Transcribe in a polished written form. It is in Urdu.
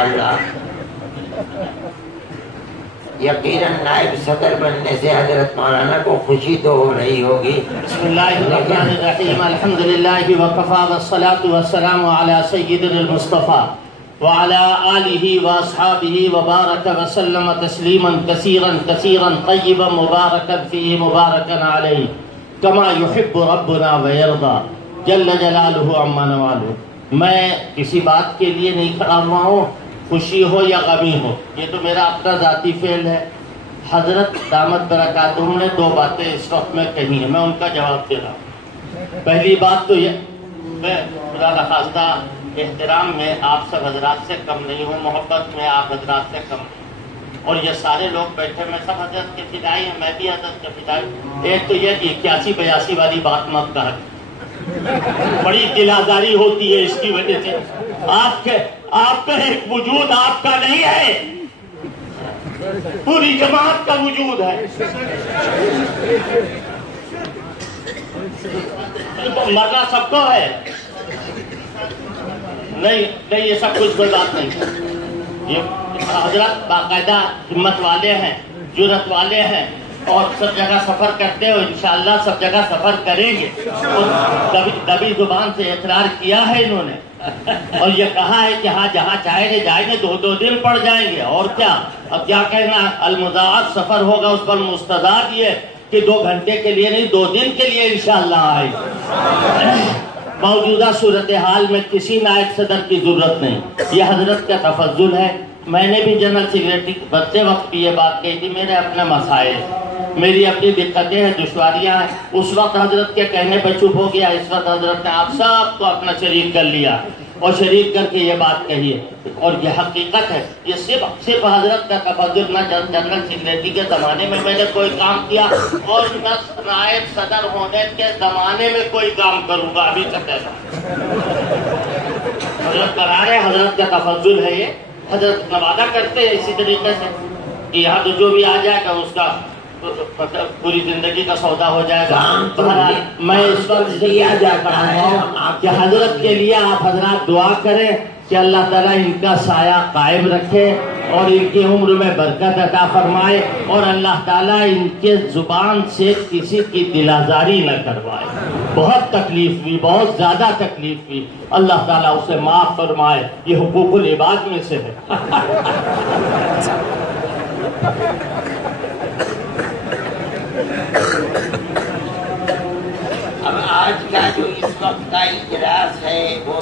انشاءاللہ یقیناً نائب صدر بننے سے حضرت مولانا کو خوشی تو ہو رہی ہوگی. بسم اللہ الرحمن الرحیم الحمدللہ وکفی والصلاة والسلام علی سیدنا المصطفیٰ وعلى آلہ واصحابہ وبارک وسلم تسلیما کثیرا کثیرا طیبا مبارکا فیہ مبارکا علیہ کما یحب ربنا ویرضا جل جلالہ عما نوالہ. میں کسی بات کے لیے نہیں کھڑا ہوا ہوں، خوشی ہو یا غمی ہو، یہ تو میرا اپنا ذاتی فعل ہے. حضرت دامت برکاتہم نے دو باتیں اس وقت میں کہی ہیں، میں ان کا جواب دے رہا ہوں. پہلی بات تو یہ، میں خدا نخواستہ احترام میں آپ سب حضرات سے کم نہیں ہوں، محبت میں آپ حضرات سے کم نہیں، اور یہ سارے لوگ بیٹھے میں سب حضرت کے فدائی ہیں، میں بھی حضرت کے فدائی. ایک تو یہ 81-82 والی بات مت کر، بڑی دل آزاری ہوتی ہے اس کی وجہ سے. آپ کا ایک وجود آپ کا نہیں ہے، پوری جماعت کا وجود ہے. مرنا سب کو ہے، نہیں یہ سب کچھ کوئی بات نہیں. یہ حضرت باقاعدہ ہمت والے ہیں، جرأت والے ہیں، اور سب جگہ سفر کرتے ہو، انشاءاللہ سب جگہ سفر کریں گے. اور دبی زبان سے اقرار کیا ہے انہوں نے، اور یہ کہا ہے کہ ہاں جہاں چاہیں گے جائیں گے، 2 دن پڑ جائیں گے. اور کیا، اب کیا کہنا، المضاعف سفر ہوگا، اس پر مستضاف یہ کہ 2 گھنٹے کے لیے نہیں، 2 دن کے لیے انشاءاللہ آئے. موجودہ صورتحال میں کسی نائب صدر کی ضرورت نہیں، یہ حضرت کا تفضل ہے. میں نے بھی جنرل سیکریٹری بنتے وقت بھی یہ بات کہی تھی، میرے اپنے مسائل، میری اپنی دقتیں ہیں، دشواریاں ہیں. اس وقت حضرت کے کہنے پہ چپ ہو گیا، اس وقت حضرت نے آپ سب کو اپنا شریک کر لیا اور شریک کر کے یہ بات کہی ہے. اور یہ حقیقت ہے، یہ صرف حضرت کا تفضل. نہ جنرل سیکریٹری کے زمانے میں میں نے کوئی کام کیا، اور نہ نائب صدر ہونے کے زمانے میں کوئی کام کروں گا ابھی تک. حضرت کرا رہے، حضرت کا تفضل ہے یہ. حضرت نوازا کرتے ہیں اسی طریقے سے کہ یہاں تو جو بھی آ جائے گا اس کا پوری زندگی کا سودا ہو جائے گا. میں اس وقت دیا جاتا ہوں کہ حضرت کے لیے آپ حضرات دعا کریں کہ اللہ تعالیٰ ان کا سایہ قائم رکھے اور ان کی عمر میں برکت عطا فرمائے، اور اللہ تعالیٰ ان کے زبان سے کسی کی دل آزاری نہ کروائے. بہت تکلیف ہوئی، بہت زیادہ تکلیف ہوئی، اللہ تعالیٰ اسے معاف فرمائے. یہ حقوق العباد میں سے ہے. اب آج کا جو اس وقت کا اجلاس ہے وہ